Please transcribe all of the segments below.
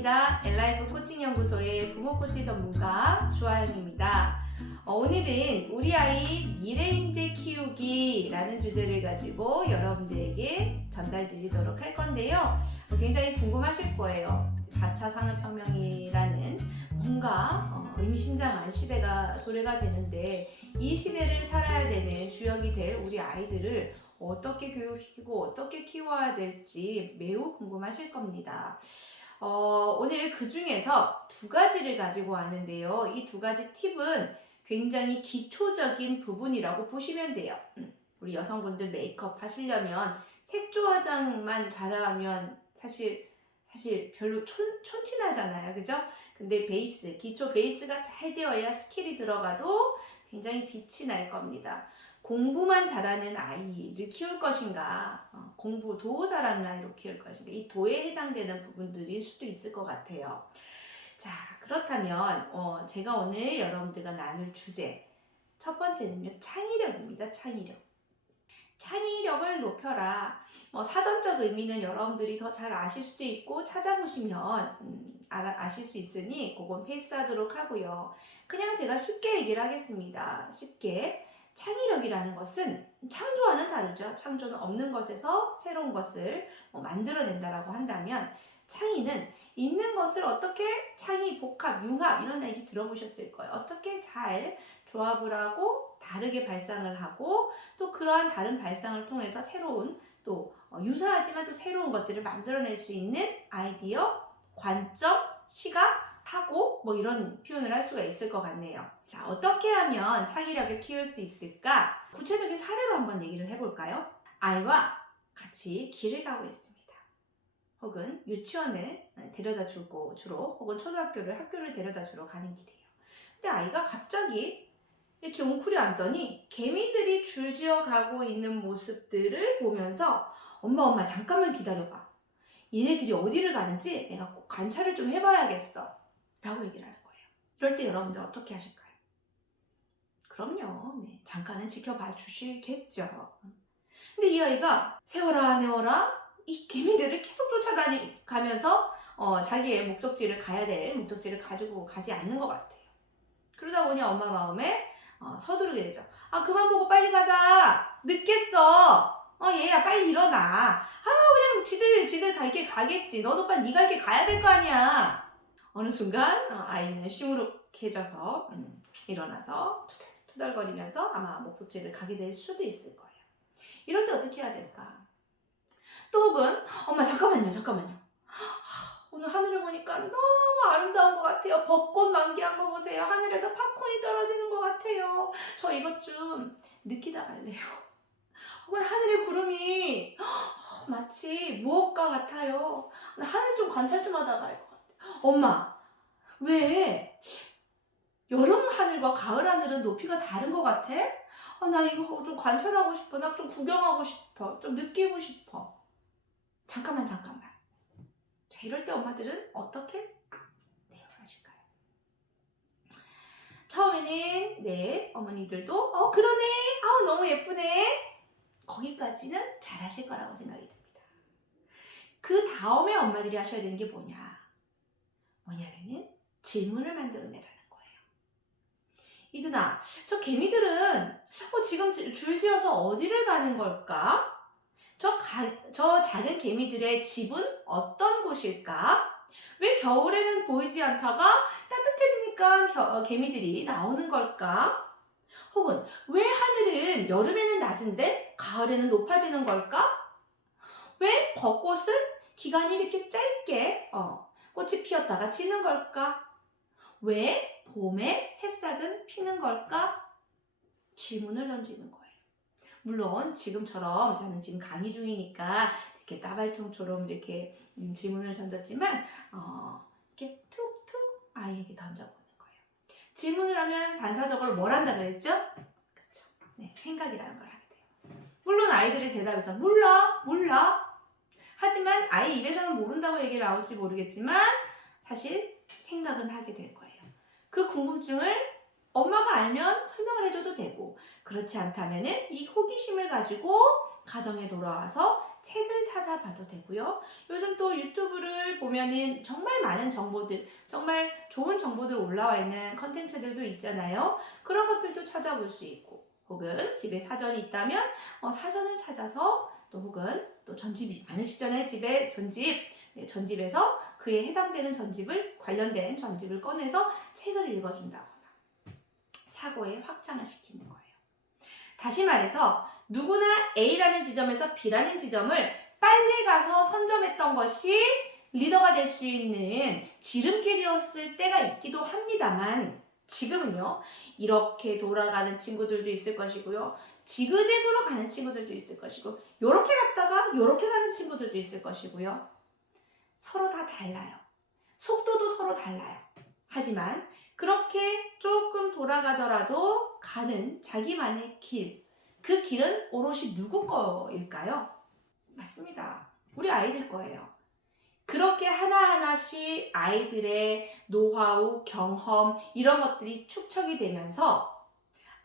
반갑습니다. 엘라이프 코칭연구소의 부모코치 전문가 주하영입니다. 오늘은 우리 아이 미래인재 키우기라는 주제를 가지고 여러분들에게 전달드리도록 할 건데요. 굉장히 궁금하실 거예요. 4차 산업혁명이라는 뭔가 의미심장한 시대가 도래가 되는데 이 시대를 살아야 되는 주역이 될 우리 아이들을 어떻게 교육시키고 어떻게 키워야 될지 매우 궁금하실 겁니다. 오늘 그 중에서 두 가지를 가지고 왔는데요. 이 두 가지 팁은 굉장히 기초적인 부분이라고 보시면 돼요. 우리 여성분들 메이크업 하시려면 색조 화장만 잘하면 사실 별로 촌친하잖아요. 그죠? 근데 기초 베이스가 잘 되어야 스킬이 들어가도 굉장히 빛이 날 겁니다. 공부만 잘하는 아이를 키울 것인가, 공부도 잘하는 아이로 키울 것인가, 이 도에 해당되는 부분들일 수도 있을 것 같아요. 자, 그렇다면 제가 오늘 여러분들과 나눌 주제 첫 번째는요, 창의력입니다. 창의력을 높여라. 사전적 의미는 여러분들이 더 잘 아실 수도 있고 찾아보시면 아실 수 있으니 그건 패스하도록 하고요. 그냥 제가 쉽게 얘기를 하겠습니다. 쉽게. 창의력이라는 것은 창조와는 다르죠. 창조는 없는 것에서 새로운 것을 만들어낸다라고 한다면 창의는 있는 것을 어떻게 창의, 복합, 융합 이런 얘기 들어보셨을 거예요. 어떻게 잘 조합을 하고 다르게 발상을 하고 또 그러한 다른 발상을 통해서 새로운 또 유사하지만 또 새로운 것들을 만들어낼 수 있는 아이디어, 관점, 시각, 사고 이런 표현을 할 수가 있을 것 같네요. 자, 어떻게 하면 창의력을 키울 수 있을까? 구체적인 사례로 한번 얘기를 해볼까요? 아이와 같이 길을 가고 있습니다. 혹은 유치원을 데려다 주고 주로 혹은 학교를 데려다 주러 가는 길이에요. 근데 아이가 갑자기 이렇게 웅크려 앉더니 개미들이 줄지어 가고 있는 모습들을 보면서 엄마 잠깐만 기다려봐. 얘네들이 어디를 가는지 내가 꼭 관찰을 좀 해봐야겠어. 라고 얘기를 하는 거예요. 이럴 때 여러분들 어떻게 하실까요? 그럼요. 네, 잠깐은 지켜봐 주시겠죠. 근데 이 아이가 세워라 내워라 이 개미들을 계속 쫓아가면서 자기의 가야 될 목적지를 가지고 가지 않는 것 같아요. 그러다 보니 엄마 마음에 서두르게 되죠. 아, 그만 보고 빨리 가자. 늦겠어. 얘야 빨리 일어나. 그냥 지들 갈 길 가겠지. 너도 빨리 네가 갈 길 가야 될 거 아니야. 어느 순간 아이는 시무룩해져서 일어나서 투덜거리면서 아마 목적지를 가게 될 수도 있을 거예요. 이럴 때 어떻게 해야 될까? 또 혹은 엄마 잠깐만요. 오늘 하늘을 보니까 너무 아름다운 것 같아요. 벚꽃 만개한 거 보세요. 하늘에서 팝콘이 떨어지는 것 같아요. 저 이것 좀 느끼다 갈래요. 혹은 하늘의 구름이 마치 무엇과 같아요. 하늘 좀 관찰 좀 하다가 알 것 같아요. 엄마, 왜 여름 하늘과 가을 하늘은 높이가 다른 것 같아? 나 이거 좀 관찰하고 싶어. 나 좀 구경하고 싶어. 좀 느끼고 싶어. 잠깐만. 자, 이럴 때 엄마들은 어떻게 대응하실까요? 처음에는 어머니들도 그러네. 너무 예쁘네. 거기까지는 잘하실 거라고 생각이 듭니다. 그 다음에 엄마들이 하셔야 되는 게 뭐냐면은 질문을 만들어내라는 거예요. 이두나, 저 개미들은 지금 줄지어서 어디를 가는 걸까? 저 작은 개미들의 집은 어떤 곳일까? 왜 겨울에는 보이지 않다가 따뜻해지니까 개미들이 나오는 걸까? 혹은 왜 하늘은 여름에는 낮은데 가을에는 높아지는 걸까? 왜 벚꽃은 기간이 이렇게 짧게 꽃이 피었다가 지는 걸까? 왜 봄에 새싹은 피는 걸까? 질문을 던지는 거예요. 물론 지금처럼 저는 지금 강의 중이니까 이렇게 따발총처럼 이렇게 질문을 던졌지만 이렇게 툭툭 아이에게 던져보는 거예요. 질문을 하면 반사적으로 뭘 한다 그랬죠? 그렇죠. 네, 생각이라는 걸 하게 돼요. 물론 아이들이 대답해서 몰라. 하지만 아이 입에서는 모른다고 얘기를 나올지 모르겠지만 사실 생각은 하게 될 거예요. 그 궁금증을 엄마가 알면 설명을 해줘도 되고 그렇지 않다면 이 호기심을 가지고 가정에 돌아와서 책을 찾아봐도 되고요. 요즘 또 유튜브를 보면은 정말 많은 정보들, 정말 좋은 정보들 올라와 있는 컨텐츠들도 있잖아요. 그런 것들도 찾아볼 수 있고, 혹은 집에 사전이 있다면 사전을 찾아서, 또 혹은 또 전집이 많으시잖아요. 집에 전집. 네, 전집에서 그에 해당되는 전집을, 관련된 전집을 꺼내서 책을 읽어준다거나 사고의 확장을 시키는 거예요. 다시 말해서 누구나 A라는 지점에서 B라는 지점을 빨리 가서 선점했던 것이 리더가 될 수 있는 지름길이었을 때가 있기도 합니다만, 지금은요, 이렇게 돌아가는 친구들도 있을 것이고요, 지그재그로 가는 친구들도 있을 것이고, 요렇게 갔다가 요렇게 가는 친구들도 있을 것이고요. 서로 다 달라요. 속도도 서로 달라요. 하지만 그렇게 조금 돌아가더라도 가는 자기만의 길, 그 길은 오롯이 누구 거일까요? 맞습니다. 우리 아이들 거예요. 그렇게 하나하나씩 아이들의 노하우, 경험 이런 것들이 축적이 되면서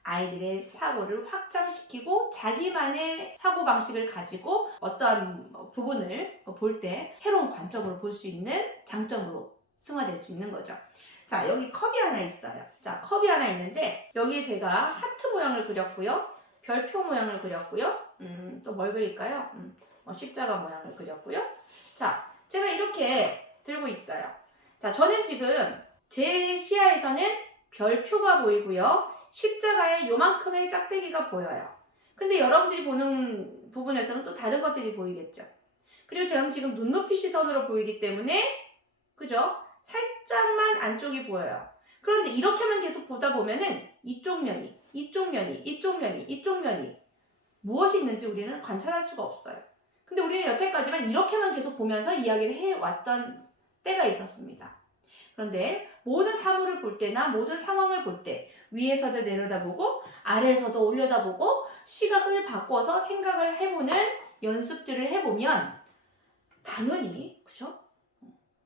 아이들의 사고를 확장시키고 자기만의 사고방식을 가지고 어떠한 부분을 볼 때 새로운 관점으로 볼 수 있는 장점으로 승화될 수 있는 거죠. 자, 여기 컵이 하나 있어요. 자, 컵이 하나 있는데 여기에 제가 하트 모양을 그렸고요. 별표 모양을 그렸고요. 또 뭘 그릴까요? 십자가 모양을 그렸고요. 자, 제가 이렇게 들고 있어요. 자, 저는 지금 제 시야에서는 별표가 보이고요. 십자가에 요만큼의 짝대기가 보여요. 근데 여러분들이 보는 부분에서는 또 다른 것들이 보이겠죠. 그리고 저는 지금 눈높이 시선으로 보이기 때문에, 그죠? 살짝만 안쪽이 보여요. 그런데 이렇게만 계속 보다 보면은 이쪽 면이, 이쪽 면이, 이쪽 면이, 이쪽 면이 무엇이 있는지 우리는 관찰할 수가 없어요. 근데 우리는 여태까지만 이렇게만 계속 보면서 이야기를 해왔던 때가 있었습니다. 그런데 모든 사물을 볼 때나 모든 상황을 볼 때 위에서도 내려다보고 아래에서도 올려다보고 시각을 바꿔서 생각을 해보는 연습들을 해보면 당연히, 그죠?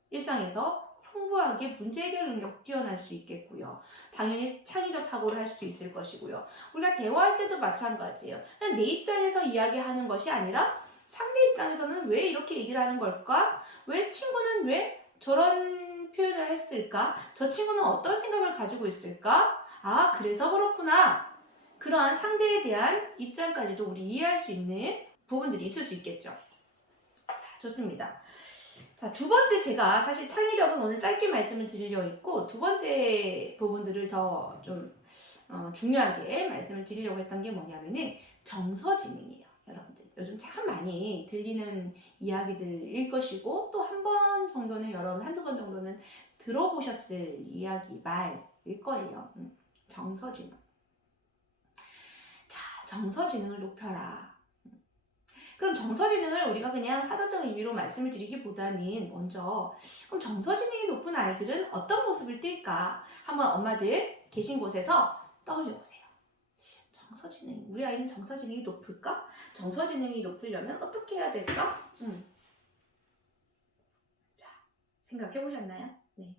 일상에서 풍부하게 문제 해결 능력 뛰어날 수 있겠고요. 당연히 창의적 사고를 할 수도 있을 것이고요. 우리가 대화할 때도 마찬가지예요. 그냥 내 입장에서 이야기하는 것이 아니라 상대 입장에서는 왜 이렇게 얘기를 하는 걸까? 왜 친구는 왜 저런 표현을 했을까? 저 친구는 어떤 생각을 가지고 있을까? 아, 그래서 그렇구나. 그러한 상대에 대한 입장까지도 우리 이해할 수 있는 부분들이 있을 수 있겠죠. 자, 좋습니다. 자, 두 번째, 제가 사실 창의력은 오늘 짧게 말씀을 드리려고 했고, 두 번째 부분들을 더 좀 중요하게 말씀을 드리려고 했던 게 뭐냐면은 정서지능이에요. 여러분들 요즘 참 많이 들리는 이야기들일 것이고, 또 한 번 정도는, 여러분 한두 번 정도는 들어보셨을 이야기, 말일 거예요. 정서지능. 자, 정서지능을 높여라. 그럼 정서지능을 우리가 그냥 사전적 의미로 말씀을 드리기보다는 먼저, 그럼 정서지능이 높은 아이들은 어떤 모습을 띨까? 한번 엄마들 계신 곳에서 떠올려 보세요. 정서지능, 우리 아이는 정서지능이 높을까? 정서지능이 높으려면 어떻게 해야 될까? 자, 생각해 보셨나요? 네.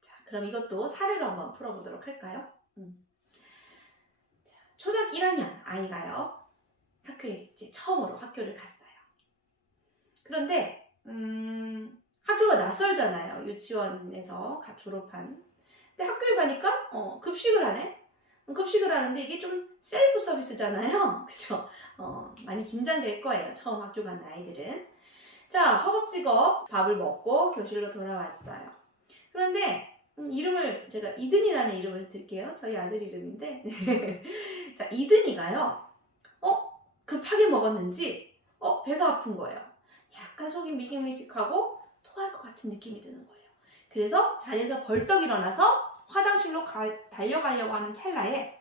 자, 그럼 이것도 사례로 한번 풀어보도록 할까요? 자, 초등학교 1학년 아이가요, 학교에 이제 처음으로 학교를 갔어요. 그런데 학교가 낯설잖아요. 유치원에서 갓 졸업한. 근데 학교에 가니까 급식을 하네. 급식을 하는데 이게 좀 셀프 서비스잖아요. 그죠? 많이 긴장될 거예요. 처음 학교 간 아이들은. 자, 허겁지겁 밥을 먹고 교실로 돌아왔어요. 그런데 이름을 제가 이든이라는 이름을 드릴게요. 저희 아들 이름인데. 자, 이든이가요. 급하게 먹었는지 배가 아픈 거예요. 약간 속이 미식미식하고 토할 것 같은 느낌이 드는 거예요. 그래서 자리에서 벌떡 일어나서 화장실로 달려가려고 하는 찰나에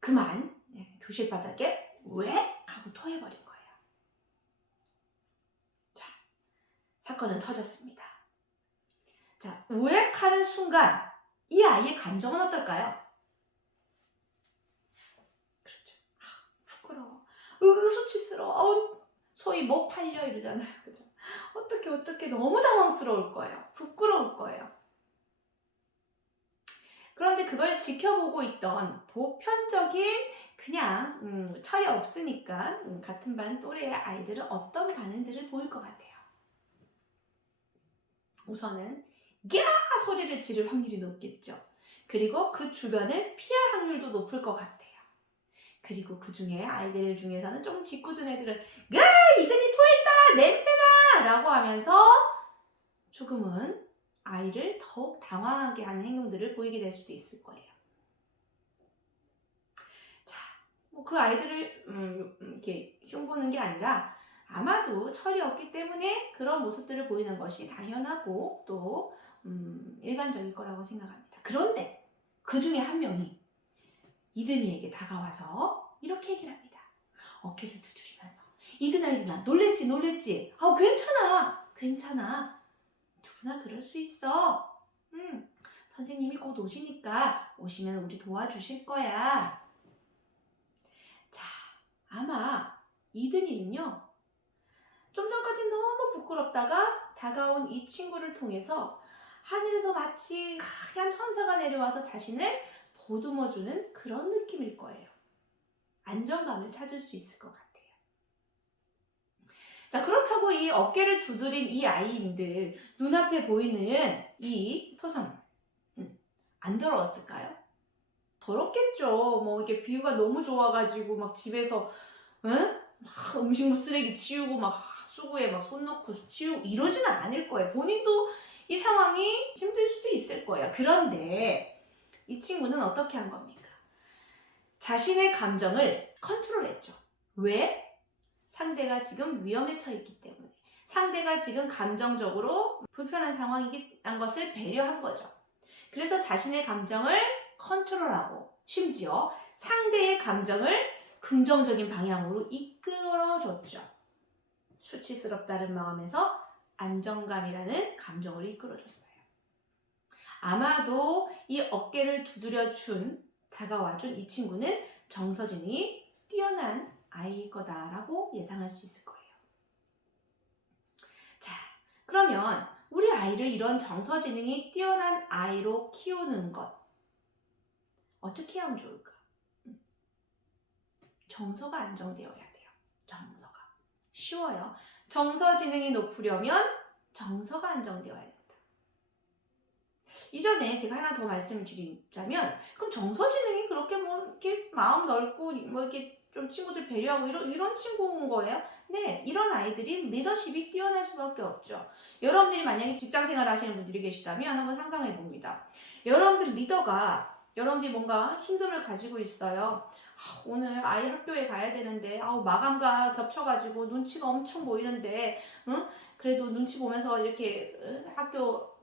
그만 교실 바닥에 왜? 하고 토해버린 거예요. 자, 사건은 터졌습니다. 자, 왜? 하는 순간 이 아이의 감정은 어떨까요? 그렇죠. 부끄러워. 수치스러워. 소위 목 팔려 이러잖아요. 그죠? 어떻게 너무 당황스러울 거예요. 부끄러울 거예요. 그런데 그걸 지켜보고 있던 보편적인 그냥 철이 없으니까 같은 반 또래의 아이들은 어떤 반응들을 보일 것 같아요. 우선은 야 소리를 지를 확률이 높겠죠. 그리고 그 주변을 피할 확률도 높을 것 같아요. 그리고 그 중에 아이들 중에서는 좀 짓궂은 애들은 야 이든이 토했다 냄새나 라고 하면서 조금은 아이를 더욱 당황하게 하는 행동들을 보이게 될 수도 있을 거예요. 자, 뭐 그 아이들을 이렇게 흉보는 게 아니라 아마도 철이 없기 때문에 그런 모습들을 보이는 것이 당연하고 또 일반적일 거라고 생각합니다. 그런데 그 중에 한 명이 이든이에게 다가와서 이렇게 얘기를 합니다. 어깨를 두드리면서 이든아 놀랬지? 괜찮아 누구나 그럴 수 있어. 선생님이 곧 오시니까 오시면 우리 도와주실 거야. 자, 아마 이든이는요 좀 전까지 너무 부끄럽다가 다가온 이 친구를 통해서 하늘에서 마치 하얀 천사가 내려와서 자신을 보듬어주는 그런 느낌일 거예요. 안정감을 찾을 수 있을 것 같아요. 자, 그렇다고 이 어깨를 두드린 이 아이인들 눈앞에 보이는 이 토성 안 더러웠을까요? 더럽겠죠. 뭐 이렇게 뷰가 너무 좋아가지고 막 집에서 막 음식물 쓰레기 치우고 막 수구에 막 손 넣고 치우고 이러지는 않을 거예요. 본인도 이 상황이 힘들 수도 있을 거예요. 그런데 이 친구는 어떻게 한 겁니까? 자신의 감정을 컨트롤했죠. 왜? 상대가 지금 위험에 처했기 때문에. 상대가 지금 감정적으로 불편한 상황이란 것을 배려한 거죠. 그래서 자신의 감정을 컨트롤하고 심지어 상대의 감정을 긍정적인 방향으로 이끌어줬죠. 수치스럽다는 마음에서 안정감이라는 감정으로 이끌어줬어요. 아마도 이 어깨를 다가와준 이 친구는 정서지능이 뛰어난 아이일 거다라고 예상할 수 있을 거예요. 자, 그러면 우리 아이를 이런 정서지능이 뛰어난 아이로 키우는 것 어떻게 하면 좋을까? 정서가 안정되어야 돼요. 정서가. 쉬워요. 정서지능이 높으려면 정서가 안정되어야 된다. 이전에 제가 하나 더 말씀을 드리자면 그럼 정서지능이 그렇게 뭐 이렇게 마음 넓고 뭐 이렇게 좀 친구들 배려하고 이런 친구인 거예요? 네, 이런 아이들이 리더십이 뛰어날 수밖에 없죠. 여러분들이 만약에 직장생활 하시는 분들이 계시다면 한번 상상해 봅니다. 여러분들이 뭔가 힘듦을 가지고 있어요. 오늘 아이 학교에 가야 되는데 마감과 겹쳐가지고 눈치가 엄청 보이는데 그래도 눈치 보면서 이렇게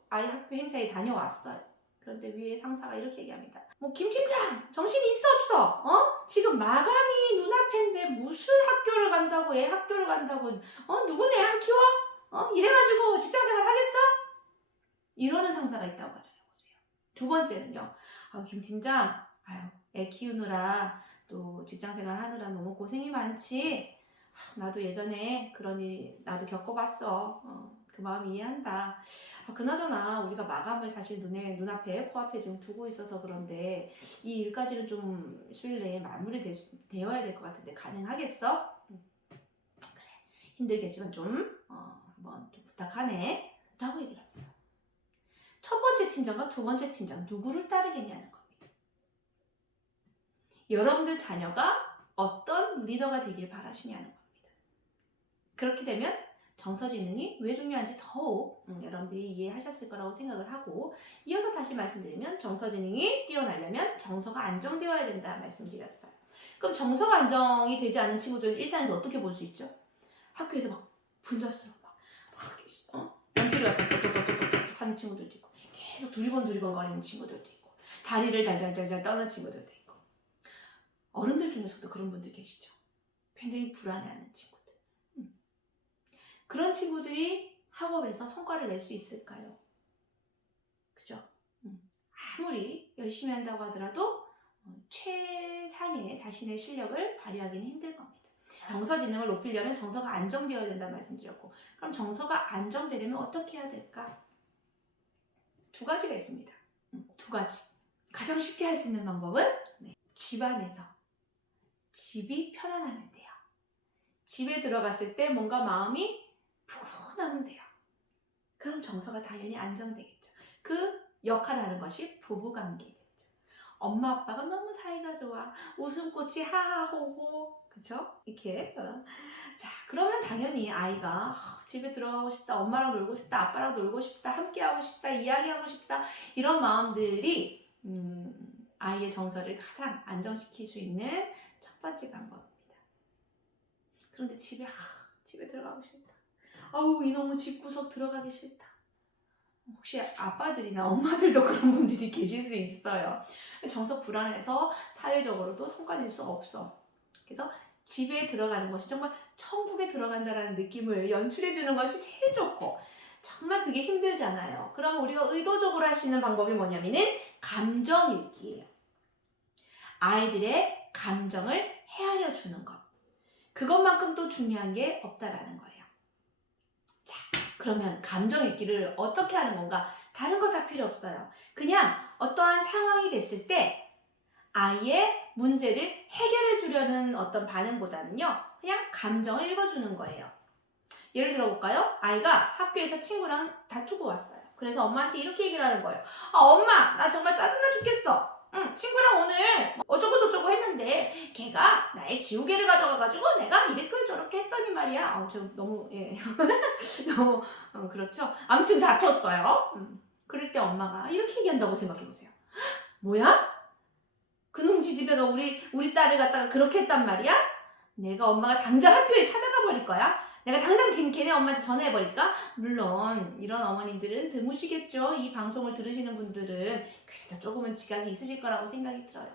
아이 학교 행사에 다녀왔어요. 그런데 위에 상사가 이렇게 얘기합니다. 뭐 김 팀장 정신이 있어 없어? 지금 마감이 눈앞인데 무슨 학교를 간다고 애 학교를 간다고 누구네 안 키워? 이래가지고 직장생활 하겠어? 이러는 상사가 있다고 하잖아요. 두 번째는요. 김 팀장 애 키우느라 또 직장생활 하느라 너무 고생이 많지. 나도 예전에 그런 일 나도 겪어봤어. 그 마음 이해한다. 그나저나 우리가 마감을 사실 눈앞에 코앞에 지금 두고 있어서 그런데 이 일까지는 좀 수요일 내에 마무리되어야 될 것 같은데 가능하겠어? 그래 힘들겠지만 좀 한번 좀 부탁하네 라고 얘기를 합니다. 첫 번째 팀장과 두 번째 팀장 누구를 따르겠냐는 겁니다. 여러분들 자녀가 어떤 리더가 되길 바라시냐는 겁니다. 그렇게 되면 정서지능이 왜 중요한지 더욱 여러분들이 이해하셨을 거라고 생각을 하고 이어서 다시 말씀드리면 정서지능이 뛰어나려면 정서가 안정되어야 된다 말씀드렸어요. 그럼 정서가 안정이 되지 않은 친구들은 일상에서 어떻게 볼 수 있죠? 학교에서 막 분잡스러워 연필을 갖다 똑똑똑똑 하는 친구들도 있고 계속 두리번 거리는 친구들도 있고 다리를 달달달달 떠는 친구들도 있고 어른들 중에서도 그런 분들 계시죠. 굉장히 불안해하는 친구들. 그런 친구들이 학업에서 성과를 낼 수 있을까요? 그죠? 아무리 열심히 한다고 하더라도 최상의 자신의 실력을 발휘하기는 힘들 겁니다. 정서지능을 높이려면 정서가 안정되어야 된다는 말씀드렸고 그럼 정서가 안정되려면 어떻게 해야 될까? 두 가지가 있습니다. 두 가지. 가장 쉽게 할 수 있는 방법은 집안에서 집이 편안하면 돼요. 집에 들어갔을 때 뭔가 마음이 푸근하면 돼요. 그럼 정서가 당연히 안정되겠죠. 그 역할을 하는 것이 부부관계겠죠. 엄마 아빠가 너무 사이가 좋아. 웃음꽃이 하하호호. 그쵸? 이렇게. 자, 그러면 당연히 아이가 집에 들어가고 싶다. 엄마랑 놀고 싶다. 아빠랑 놀고 싶다. 함께하고 싶다. 이야기하고 싶다. 이런 마음들이 아이의 정서를 가장 안정시킬 수 있는 첫 번째 방법입니다. 그런데 집에 들어가고 싫다. 아우, 이놈의 집구석 들어가기 싫다. 혹시 아빠들이나 엄마들도 그런 분들이 계실 수 있어요. 정서 불안해서 사회적으로도 성과 낼 수 없어. 그래서 집에 들어가는 것이 정말 천국에 들어간다는 느낌을 연출해 주는 것이 제일 좋고, 정말 그게 힘들잖아요. 그러면 우리가 의도적으로 할 수 있는 방법이 뭐냐면은 감정 읽기예요. 아이들의 감정을 헤아려 주는 것. 그것만큼 또 중요한 게 없다라는 거예요. 자, 그러면 감정 읽기를 어떻게 하는 건가? 다른 거 다 필요 없어요. 그냥 어떠한 상황이 됐을 때 아이의 문제를 해결해 주려는 어떤 반응보다는요, 그냥 감정을 읽어주는 거예요. 예를 들어 볼까요? 아이가 학교에서 친구랑 다투고 왔어요. 그래서 엄마한테 이렇게 얘기를 하는 거예요. 아, 엄마, 나 정말 짜증나 죽겠어. 친구랑 오늘 어쩌고 저쩌고 했는데 걔가 나의 지우개를 가져가가지고 내가 이렇게 저렇게 했더니 말이야. 저 너무 너무 그렇죠. 아무튼 다퉜어요. 그럴 때 엄마가 이렇게 얘기한다고 생각해보세요. 뭐야? 그놈 지지배가 우리 딸을 갖다가 그렇게 했단 말이야? 내가 엄마가 당장 학교에 찾아가 버릴 거야. 내가 당장 걔네 엄마한테 전화해버릴까? 물론 이런 어머님들은 드무시겠죠. 이 방송을 들으시는 분들은 그래도 조금은 지각이 있으실 거라고 생각이 들어요.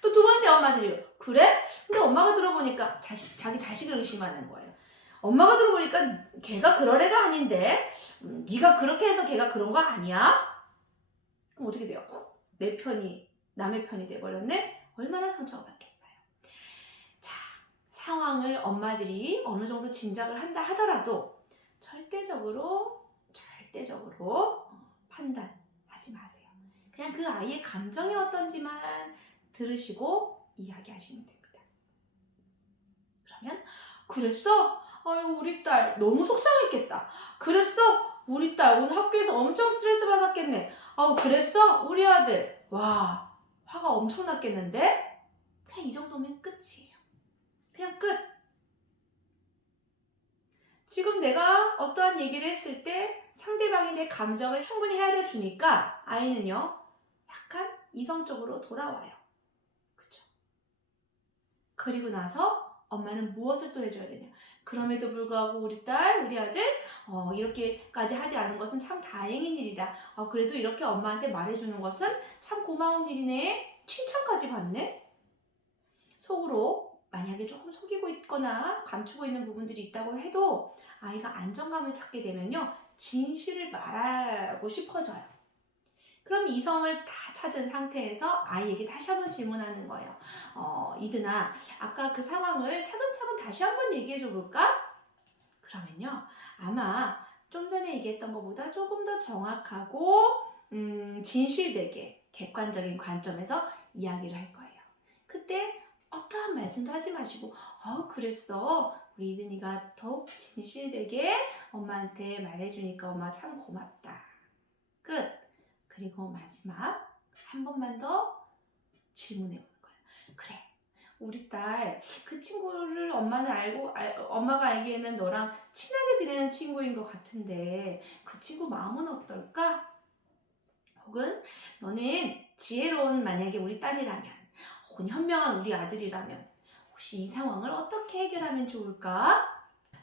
또 두 번째 엄마들이요. 그래? 근데 엄마가 들어보니까 자기 자식을 의심하는 거예요. 엄마가 들어보니까 걔가 그럴 애가 아닌데 네가 그렇게 해서 걔가 그런 거 아니야? 그럼 어떻게 돼요? 내 편이 남의 편이 돼버렸네? 얼마나 상처가 받겠어요. 자, 상황을 엄마들이 어느 정도 짐작을 한다 하더라도 절대적으로 판단하지 마세요. 그냥 그 아이의 감정이 어떤지만 들으시고 이야기하시면 됩니다. 그러면 그랬어? 아유, 우리 딸 너무 속상했겠다. 그랬어? 우리 딸 오늘 학교에서 엄청 스트레스 받았겠네. 그랬어? 우리 아들 와, 화가 엄청 났겠는데? 그냥 이 정도면 끝이에요. 그냥 끝. 지금 내가 어떠한 얘기를 했을 때 상대방이 내 감정을 충분히 헤아려 주니까 아이는요, 약간 이성적으로 돌아와요. 그쵸? 그리고 나서 엄마는 무엇을 또 해줘야 되냐? 그럼에도 불구하고 우리 딸, 우리 아들 이렇게까지 하지 않은 것은 참 다행인 일이다. 그래도 이렇게 엄마한테 말해주는 것은 참 고마운 일이네. 칭찬까지 받네. 속으로 만약에 조금 속이고 있거나 감추고 있는 부분들이 있다고 해도 아이가 안정감을 찾게 되면요, 진실을 말하고 싶어져요. 그럼 이성을 다 찾은 상태에서 아이에게 다시 한번 질문하는 거예요. 이든아, 아까 그 상황을 차근차근 다시 한번 얘기해 줘 볼까? 그러면요, 아마 좀 전에 얘기했던 것보다 조금 더 정확하고 진실되게 객관적인 관점에서 이야기를 할 거예요. 그때 어떠한 말씀도 하지 마시고 그랬어. 우리 이든이가 더욱 진실되게 엄마한테 말해주니까 엄마 참 고맙다. 끝. 그리고 마지막 한 번만 더 질문해보는 거예요. 그래, 우리 딸 그 친구를 엄마가 알기에는 너랑 친하게 지내는 친구인 것 같은데 그 친구 마음은 어떨까? 혹은 너는 지혜로운 만약에 우리 딸이라면, 혹은 현명한 우리 아들이라면 혹시 이 상황을 어떻게 해결하면 좋을까?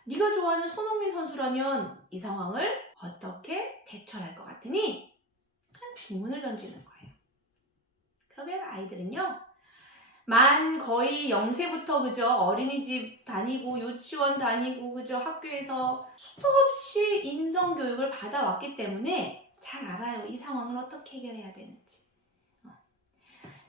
네가 좋아하는 손흥민 선수라면 이 상황을 어떻게 대처할 것 같으니? 그냥 질문을 던지는 거예요. 그러면 아이들은요, 거의 0세부터 그죠, 어린이집 다니고 유치원 다니고 그죠, 학교에서 수도 없이 인성 교육을 받아왔기 때문에 잘 알아요. 이 상황을 어떻게 해결해야 되는지.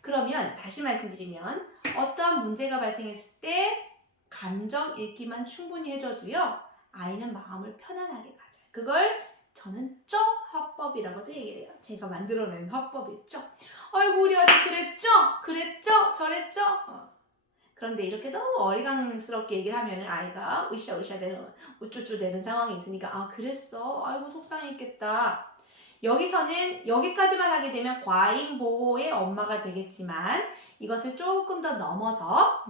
그러면 다시 말씀드리면 어떠한 문제가 발생했을 때 감정 읽기만 충분히 해줘도요, 아이는 마음을 편안하게 가져요. 그걸 저는 화법이라고도 얘기를 해요. 제가 만들어낸 화법이죠. 아이고, 우리 아들 그랬죠? 저랬죠? 그런데 이렇게 너무 어리광스럽게 얘기를 하면은 아이가 으쌰으쌰 되는, 우쭈쭈 되는 상황이 있으니까, 아, 그랬어? 아이고, 속상했겠다. 여기서는 여기까지만 하게 되면 과잉 보호의 엄마가 되겠지만, 이것을 조금 더 넘어서,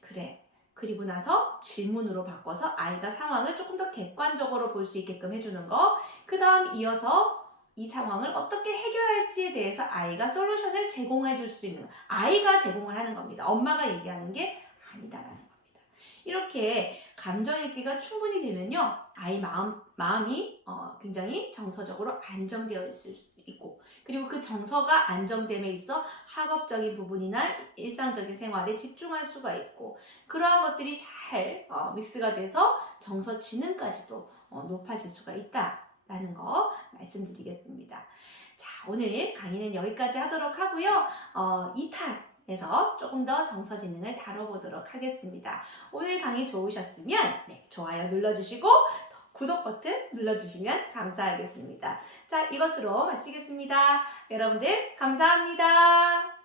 그래. 그리고 나서 질문으로 바꿔서 아이가 상황을 조금 더 객관적으로 볼 수 있게끔 해주는 거. 그 다음 이어서 이 상황을 어떻게 해결할지에 대해서 아이가 솔루션을 제공해 줄 수 있는, 아이가 제공을 하는 겁니다. 엄마가 얘기하는 게 아니다라는 겁니다. 이렇게 감정 읽기가 충분히 되면요, 아이 마음이 굉장히 정서적으로 안정되어 있을 수 있고, 그리고 그 정서가 안정됨에 있어 학업적인 부분이나 일상적인 생활에 집중할 수가 있고, 그러한 것들이 잘 믹스가 돼서 정서 지능까지도 높아질 수가 있다라는 거 말씀드리겠습니다. 자, 오늘 강의는 여기까지 하도록 하고요. 2탄에서 조금 더 정서지능을 다뤄보도록 하겠습니다. 오늘 강의 좋으셨으면 좋아요 눌러주시고 구독 버튼 눌러주시면 감사하겠습니다. 자, 이것으로 마치겠습니다. 여러분들 감사합니다.